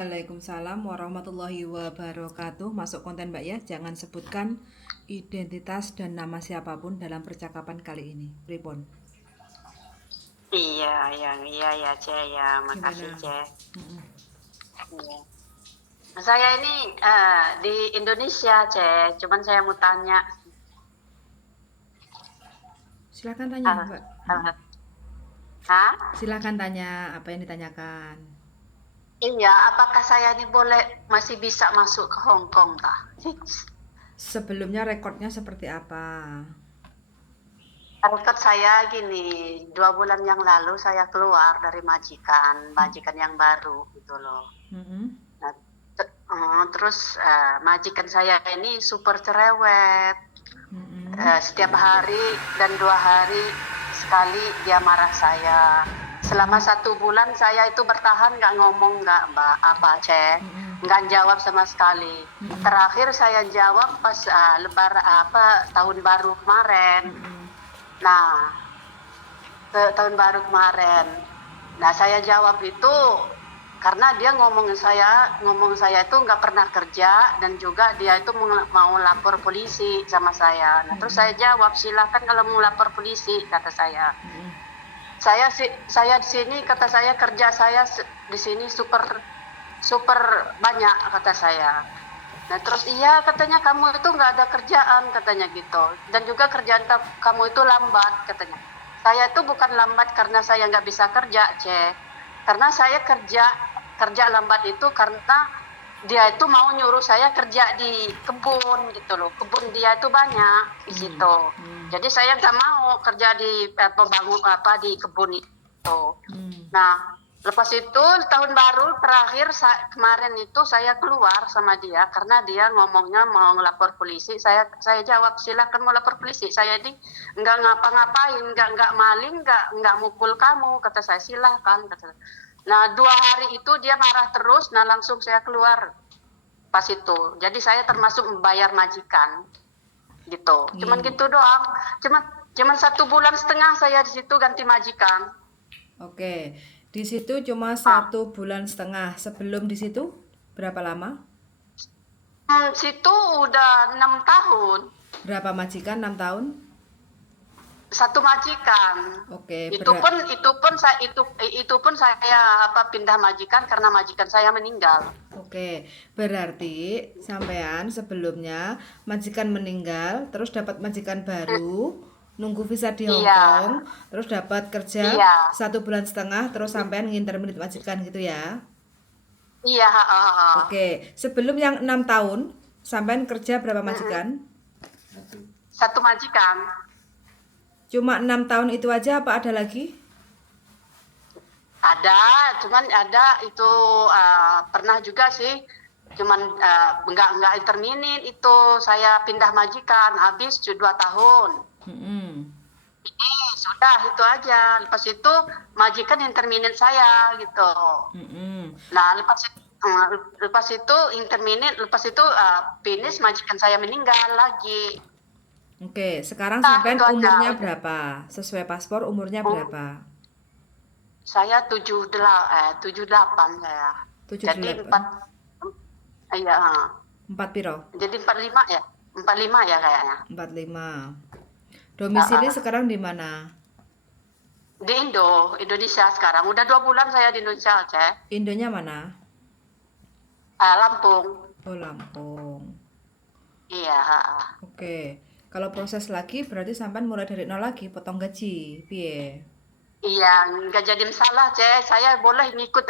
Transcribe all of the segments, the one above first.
Waalaikumsalam warahmatullahi wabarakatuh. Masuk konten Mbak ya. Jangan sebutkan identitas dan nama siapapun dalam percakapan kali ini. Pripun? Iya, iya ya, Ce ya. Makasih, Gimana? Ce. Mm-mm. Iya. Saya ini di Indonesia, Ce. Cuman saya mau tanya, Silakan tanya hal, Mbak. hal, Mm-mm. hah? Silakan tanya apa yang ditanyakan. Iya, apakah saya ini masih bisa masuk ke Hong Kong, kah? Sebelumnya rekodnya seperti apa? Rekod saya gini, 2 bulan yang lalu saya keluar dari majikan yang baru gitu loh. Mm-mm. Nah, terus majikan saya ini super cerewet. Mm-mm. Setiap hari dan 2 hari sekali dia marah saya. Selama 1 bulan saya itu bertahan, nggak ngomong, nggak mbak apa Ceh, Mm-mm. nggak jawab sama sekali. Mm-mm. Terakhir saya jawab pas tahun baru kemarin. Mm-mm. Nah, tahun baru kemarin. Nah, saya jawab itu karena dia ngomong saya itu nggak pernah kerja dan juga dia itu mau lapor polisi sama saya. Nah, terus saya jawab, silakan kalau mau lapor polisi, kata saya. Mm-mm. Saya di sini, kata saya, kerja saya di sini super super banyak, kata saya. Nah, terus iya katanya, kamu itu nggak ada kerjaan, katanya gitu. Dan juga kerjaan kamu itu lambat, katanya. Saya itu bukan lambat karena saya nggak bisa kerja, Cek. Karena saya kerja lambat itu karena dia itu mau nyuruh saya kerja di kebun gitu loh. Kebun dia itu banyak di situ. Mm-mm. Jadi saya nggak mau kerja di di kebun itu. Mm-mm. Nah, lepas itu tahun baru terakhir kemarin itu saya keluar sama dia karena dia ngomongnya mau ngelapor polisi. Saya jawab, silakan mau lapor polisi. Saya ini nggak ngapa-ngapain, nggak maling, nggak mukul kamu, kata saya. Silahkan, kata saya. Nah, 2 hari itu dia marah terus. Nah, langsung saya keluar pas itu. Jadi saya termasuk membayar majikan gitu. Cuman Iya. gitu doang. Cuman 1 bulan setengah saya di situ ganti majikan. Oke. Di situ cuma Ah, 1 bulan setengah. Sebelum di situ berapa lama? situ udah 6 tahun. Berapa majikan? 6 tahun? Satu majikan. Oke, Itu pun saya pindah majikan karena majikan saya meninggal. Oke, berarti sampean sebelumnya majikan meninggal, terus dapat majikan Eh, baru, nunggu visa di Hong Iya, Kong, terus dapat kerja iya, 1 bulan setengah, terus sampean ngintermit majikan gitu ya. iya. Oke, sebelum yang 6 tahun, sampean kerja berapa Mm-mm. majikan? Satu majikan. Cuma 6 tahun itu aja apa ada lagi? Ada, cuman ada itu pernah juga sih, cuman nggak interminin itu saya pindah majikan habis 2 tahun. Mm-mm. Sudah itu aja. Lepas itu majikan interminin saya gitu. Mm-mm. Nah, lepas itu interminit, lepas itu finish majikan saya meninggal lagi. Oke, sekarang Nah, sampean itu aja. umurnya berapa? Sesuai paspor umurnya berapa? Saya 78 saya. Jadi 78. 4, iya. 4 piro? Jadi 45 ya. 45 ya kayaknya. 45. Ah, Domisili ah. sekarang di mana? Di Indonesia sekarang. Udah 2 bulan saya di Indonesia, Cek. Indonya mana? Lampung. Oh, Lampung. Iya. Oke. Kalau proses lagi berarti sampean mulai dari nol lagi, potong gaji. Piye? Iya, nggak jadi masalah, Cek. Saya boleh ngikut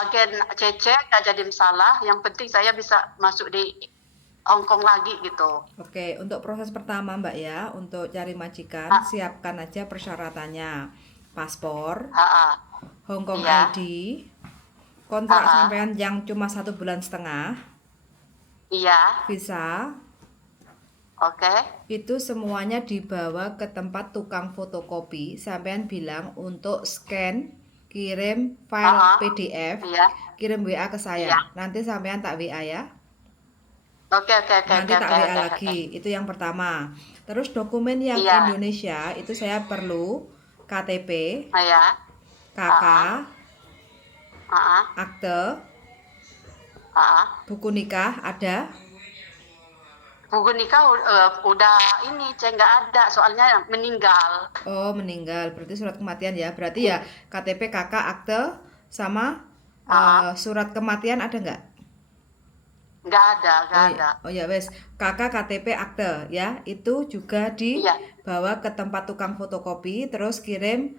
agen Cece, nggak jadi masalah. Yang penting saya bisa masuk di Hong Kong lagi gitu. Oke, untuk proses pertama Mbak ya, untuk cari majikan, Ah, siapkan aja persyaratannya. Paspor, ah, ah. Hong Kong Iya, ID, kontrak ah, ah. sampean yang cuma 1 bulan setengah, Iya, visa, oke. itu semuanya dibawa ke tempat tukang fotokopi. Sampean bilang untuk scan, kirim Ah, file ah. PDF, Iya, kirim WA ke saya. iya. Nanti sampean tak WA ya. Oke, oke, oke, Nanti oke, tak oke, WA oke, oke. lagi. Itu yang pertama. Terus dokumen yang Iya, Indonesia itu saya perlu KTP, iya, ah, KK, ah. Ah, akte, ah. buku nikah ada? Buku nikah udah ini cek nggak ada, soalnya meninggal. Oh, meninggal. Berarti surat kematian ya. Berarti ya KTP kakak, akte, sama Ah, surat kematian ada nggak? nggak ada, nggak Oh ya, ada. oh ya wes. Kakak KTP akte ya. Itu juga Iya, dibawa ke tempat tukang fotokopi, terus kirim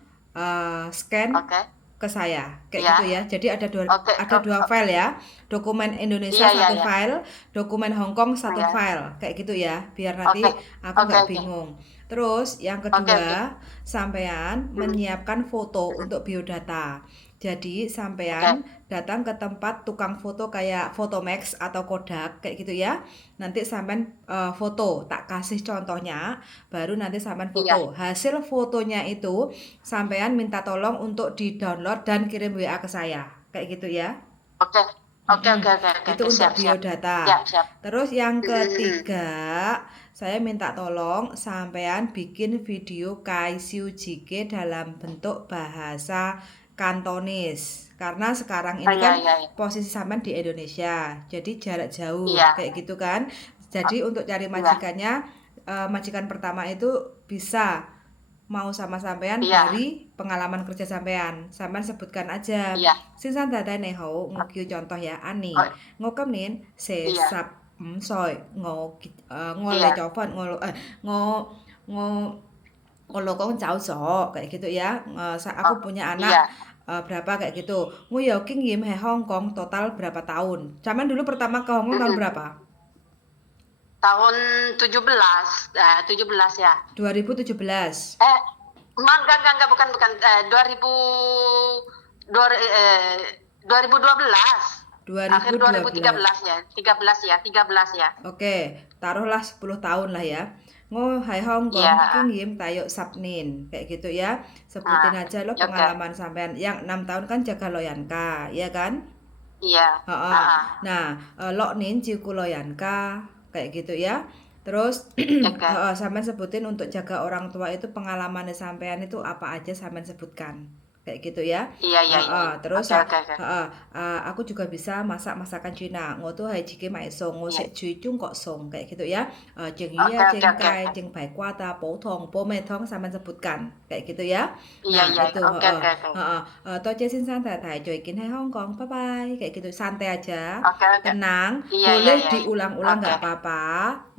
scan oke. ke saya. Kayak Iya, gitu ya. Jadi oke. ada dua file ya. Dokumen Indonesia Iya, iya, satu iya. file, dokumen Hong Kong satu Iya, file. Kayak gitu ya. Biar oke. nanti aku Oke, nggak oke. bingung. Terus yang Oke, oke. kedua, sampean Hmm, menyiapkan foto hmm. untuk biodata. Jadi Oke. sampean datang ke tempat tukang foto kayak Photomax atau Kodak kayak gitu ya. Nanti sampean foto, tak kasih contohnya, baru nanti sampean Iya. foto. Hasil fotonya itu sampean minta tolong untuk di-download dan kirim WA ke saya. Kayak gitu ya. Oke. Oke, Mm-mm. oke, oke, oke, Itu oke. untuk Siap, siap. biodata. Siap, siap. Terus yang Hmm, hmm, hmm. ketiga, saya minta tolong sampean bikin video Kaisyu JK dalam bentuk bahasa Kantonis. Karena sekarang Oh, ini iya, kan iya, iya. posisi sampean di Indonesia, jadi jarak jauh Iya. kayak gitu kan. Jadi untuk cari Iya. majikannya, majikan pertama itu bisa mau sama sampean Iya. dari pengalaman kerja sampean. Sampean sebutkan aja. Iya. Sinh san datai này hậu ngô kêu contoh ya Oh, ani ngô cấp nín sẽ iya. sập soi ngô lê Iya. cháu phận ngô ngô ngô lo con cháu sổ kayak gitu ya. Aku Oh, punya anak iya. berapa kayak gitu. Nguyo kinh he Hong Kong total berapa tahun? Cuman dulu pertama ke Hong Kong tahun Mm-mm. berapa? Tahun 17, 17 ya. 2017. Eh, enggak, bukan, bukan. 2012. Akhir 2012. 2013 ya. 13 ya, 13 ya. Oke, taruhlah 10 tahun lah ya. Ngo Hai Hong Kong Iya. kinh tayo sapnin kayak gitu ya. Sebutin Nah, aja lo oke. pengalaman sampean yang 6 tahun kan jaga loyanka, ya kan? Iya. Heeh. Ah, Nah, lo nin jiku loyanka kayak gitu ya. Terus oke. sampean sebutin untuk jaga orang tua itu pengalamannya sampean itu apa aja sampean sebutkan. Kayak gitu ya. Iya, iya, iya, iya. Terus Oke, oke, oke. aku juga bisa masak masakan Cina. Ngo tuh hai jike mai song, ngo Iya. se cui chung kok song kayak gitu ya. Jeng Oke, iya, oke, jeng oke, kai, oke. jeng bai kwa ta, po tong, po me tong sampean sebutkan. Kayak gitu ya. Iya, Nah, iya, iya. itu Oke, oke, oke. to sin san tai joy kin hai Hong Kong. Bye bye. Kayak gitu santai aja. Oke, oke. Tenang, Iya, iya, boleh iya, iya. diulang-ulang Oke. nggak apa-apa.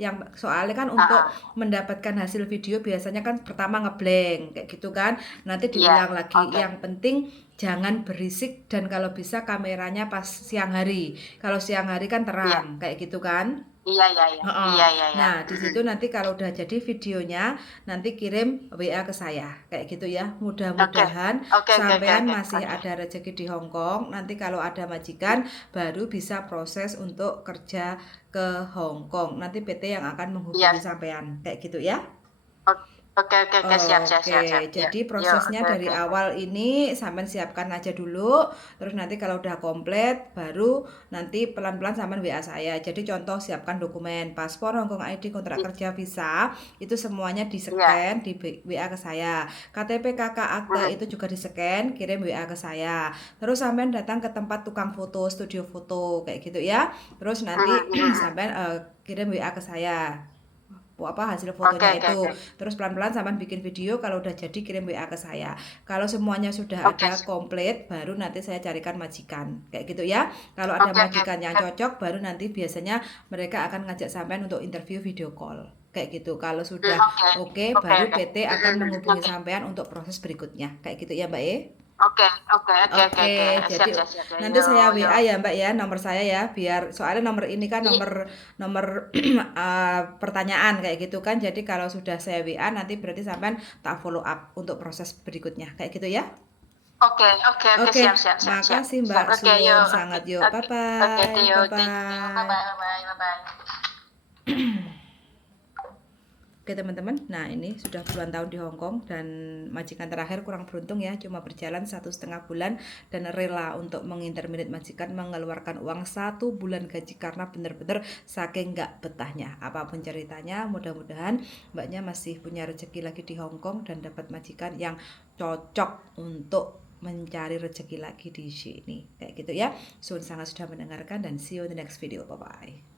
Yang soalnya kan Ah, untuk ah. mendapatkan hasil video biasanya kan pertama ngeblank kayak gitu kan. Nanti Iya. diulang lagi. Oke. Yang penting jangan berisik dan kalau bisa kameranya pas siang hari. Kalau siang hari kan Iya. terang kayak gitu kan. Iya, iya, iya. Heeh. Iya, iya, iya. Nah, di Mm-mm. situ nanti kalau udah jadi videonya, nanti kirim WA ke saya. Kayak gitu ya. Oke. Mudah-mudahan Oke, oke, oke, sampean oke. masih Oke. ada rezeki di Hong Kong. Nanti kalau ada majikan baru bisa proses untuk kerja ke Hong Kong. Nanti PT yang akan Iya. menghubungi sampean. Kayak gitu ya. Oke, oke, oke. Siap, siap, siap, siap. Oke, Iya. jadi Iya, prosesnya oke, dari oke. awal ini sampean siapkan aja dulu, terus nanti kalau udah komplit baru nanti pelan-pelan sampean WA saya. Jadi contoh siapkan dokumen paspor, Hongkong ID, kontrak kerja, visa, itu semuanya Iya. di-scan di WA ke saya. KTP kakak akta Mm-mm. itu juga di-scan, kirim WA ke saya. Terus sampean datang ke tempat tukang foto, studio foto kayak gitu ya. Terus Mm-mm, nanti mm-mm. sampean kirim WA ke saya hasil Oke, fotonya oke, itu. oke. Terus pelan-pelan sampean bikin video, kalau udah jadi kirim WA ke saya. Kalau semuanya sudah Oke. ada komplit baru nanti saya carikan majikan kayak gitu ya. Kalau ada Oke, oke, majikan yang oke. cocok baru nanti biasanya mereka akan ngajak sampean untuk interview video call kayak gitu. Kalau sudah Oke. oke Oke, baru oke. PT akan Mm-mm, menghubungi oke. sampean untuk proses berikutnya kayak gitu ya Mbak E. Oke, oke, oke, oke, oke. Oke, Siap, jadi siap, siap. Ya. nanti Yo, saya yo. WA ya Mbak ya, nomor saya ya, biar soalnya nomor ini kan Iya. nomor pertanyaan kayak gitu kan. Jadi kalau sudah saya WA nanti berarti sampean tak follow up untuk proses berikutnya kayak gitu ya. Oke, oke, oke. Oke, Siap, siap, siap, siap. makasih Siap. Mbak Oke, yo. Sun Oke, sangat yuk. oke. Bye Oke, bye. Tio. Bye Thank you. Bye-bye, bye. bye-bye, bye-bye. Oke teman-teman, nah ini sudah puluhan tahun di Hong Kong dan majikan terakhir kurang beruntung ya, cuma berjalan 1,5 bulan dan rela untuk mengintermediate majikan mengeluarkan uang 1 bulan gaji karena benar-benar saking nggak betahnya. Apapun ceritanya, mudah-mudahan mbaknya masih punya rezeki lagi di Hong Kong dan dapat majikan yang cocok untuk mencari rezeki lagi di sini kayak gitu ya. Sun sangat sudah mendengarkan dan see you in the next video. Bye bye.